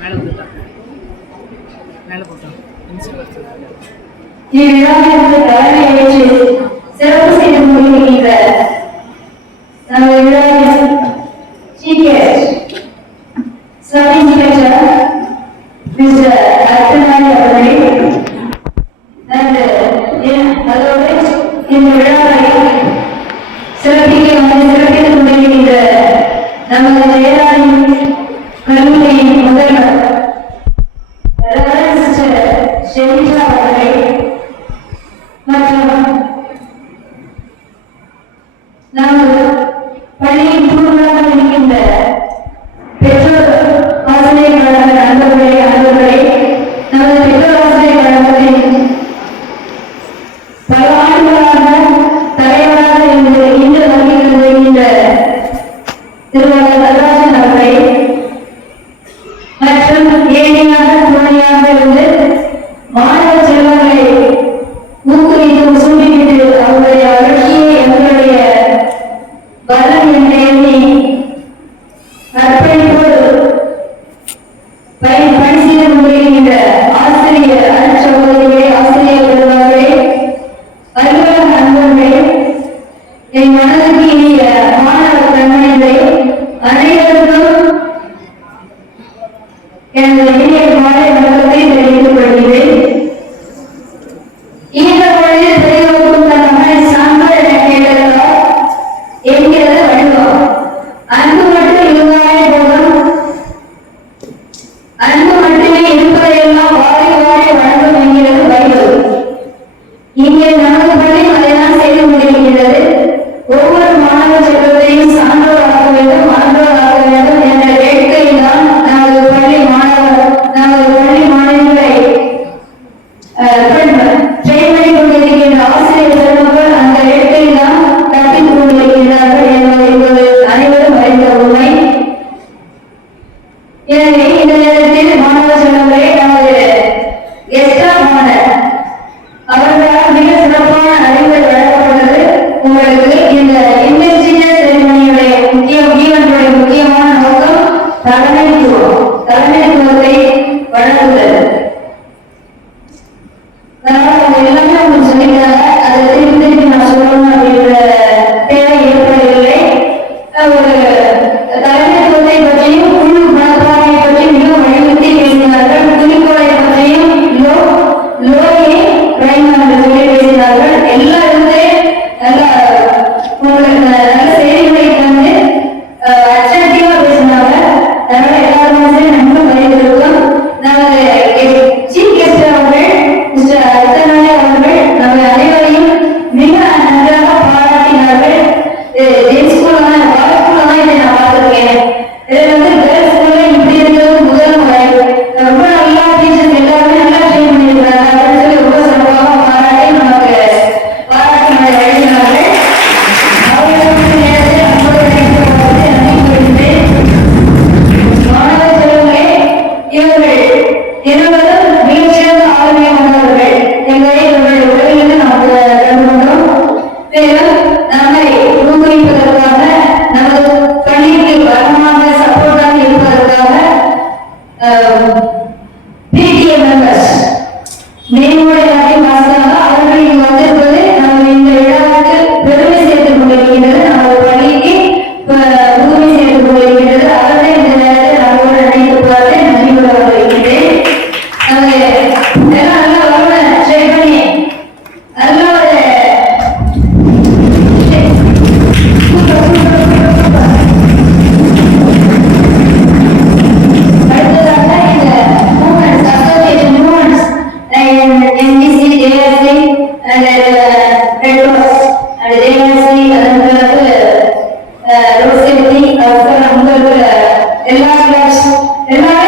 மேலே போட்டான் மேலே போட்டான் இவ்விழாவிற்கு தலைமை ஏற்று சிறப்பு செய்து கொண்டிருக்கின்ற நமது விழாவின் chief guest sub inspector mister Arthanayak அவர்களே, அதோடு இந்த விழாவை சிறப்பித்துக் கொண்டிருக்கின்ற நமது ஜெயராணி கல்லூரியின் முதல்வர் ஷெரிஷா அவர்களே மற்றும் நமது பள்ளியின் பூர்வமாக இருக்கின்ற பெற்றோர் ஆசிரியர் கழக நண்பர்களே, நமது பெற்றோர் ஆசிரியர் கழகத்தின் பல ஆண்டுகளாக தலைவராக இன்று வருகை தந்திருக்கின்ற திருவாளர் நடராஜன் அவர்களே மற்றும் ஏழையாக துணையாக இருந்து மாணவ செல்வங்களை ஊக்குவித்து உசும்பிவிட்டு அவருடைய வளர்ச்சியை எங்களுடைய பலம் என்ற எண்ணி அர்ப்பணிப்போடு பணி செய்து கொண்டிருக்கின்ற ஆசிரியர் அருட்சகோதரிகளே, ஆசிரியர் பெருமக்களே, அலுவலக நண்பர்களே, என் மனதுக்கு இனிய மாணவ கண்மணிகளே, அனைவருக்கும் எனது இனிய மாலை வணக்கத்தை தெரிவித்துக் கொள்கிறேன். இந்த பொழுதில் பெரியவருக்கும் தன் மகனை சார்ந்தால் என கேட்டதால் என்கிறது வடிவம். அன்பு மட்டும் இருந்தாலே போதும், அன்பு மட்டுமே இருப்பதையெல்லாம் வாரி வாரி வழங்கும் என்கிறது பைபிள். இங்கே நமது பள்ளி அதைதான் செய்து கொண்டிருக்கிறது. ஒவ்வொரு மாணவ செல்வத்தையும் சான்றோராக வேண்டும், மாணவராக வேண்டும் என்ற வேட்கையில் தான் நமது பள்ளி மாணவர்களை ட்ரெயின் பண்ணி கொண்டிருக்கின்ற ஆசிரியர் பெருமக்கள் அந்த வேட்கையில் தான் கற்பித்துக் கொண்டிருக்கிறார்கள் என்பது அனைவரும் அறிந்த உண்மை. எனவே இந்த நேரத்தில் மாணவ செல்வங்களே, நமது எஸ்ட்ரா மாணவர் அவர்களால் மிக சிறப்பான அறிவுரை வழங்கப்பட்டது. உங்களுக்கு இந்த இன்வெஸ்டிகேஷன் செரிமனியுடைய முக்கியமான நோக்கம் தலைமைத்துவத்தை வழங்குதல். அதனால எல்லாமே உங்களுக்கு சொல்லிக்கிறாங்க, அதை திருப்பி நான் சொல்லணும் அப்படின்ற தேவை ஏற்படவில்லை. ஒரு தலைமைத்துவத்தை பற்றியும் குழு மனப்பான்மை பற்றியும் மிகவும் வலியுறுத்தி பேசினார்கள். குறிக்கோளை பற்றியும் லோயை சொல்லி பேசினார்கள். எல்லாருமே உங்களுக்கு நல்ல செய்திகளை தந்து அட்ராக்டிவா பேசினாங்க. அதனால எல்லாருமே நன்கு பதிவிருக்கும். நமது சீஃப் கெஸ்ட் அவர்கள் மிஸ்டர் அர்த்தநாயக் அவர்கள் நம்ம அனைவரையும் மிக நன்றாக பாராட்டினார்கள். ஸ்கூல்ல தான் இதை நான் பார்த்திருக்கேன். இது கேர்ள்ஸ் ஸ்கூல்ல இப்படி இருக்கிறது முதல் முறை. ரொம்ப நல்லா டீச்சர்ஸ் எல்லாருமே நல்லா ட்ரெயின் பண்ணியிருக்கிறாங்க அப்படின்னு சொல்லி ரொம்ப சிறப்பாக பாராட்டி நமக்கு பாராட்டி வழங்கினார்கள். அவர்களுக்கு நேரத்தில் மாணவ செல்வங்களே, இவர்கள் இருவரும் மிகச்சிறந்த ஆளுமை கொண்டவர்கள் என்பதை இவர்களுடைய உறவிலிருந்து நாம் கண்டுகொண்டோம். மேலும் நம்மை ஊக்குவிப்பதற்காக, நமது பள்ளிக்கு பலமாக சப்போர்ட்டாக இருப்பதற்காக பிடிஏ மெம்பர்ஸ் மேம்பட எல்லாத்தையும் வாசித்தாங்க. அவர்கள் இங்கு வந்திருப்பது நம்ம இந்த விழாவுக்கு பெருமை சேர்த்துக் கொண்டிருக்கின்றது, நமது பள்ளிக்கு புதுமை சேர்த்துக் கொண்டிருக்கின்றது. அவர்களை இந்த நேரத்தில் நம்மோடு நினைத்து பார்த்து நன்றியோடு வருகின்றேன். எல்லாம் நல்லா வரணும், ட்ரை பண்ணி நல்ல ஒரு அடுத்ததாக இந்த moments association moments NDC, JSC and Red Cross and JSC அதன் பிறகு ரோட் சேஃப்டி, அதுக்கப்புறம் உங்களுக்கு எல்லா கிளாஸ் எல்லாமே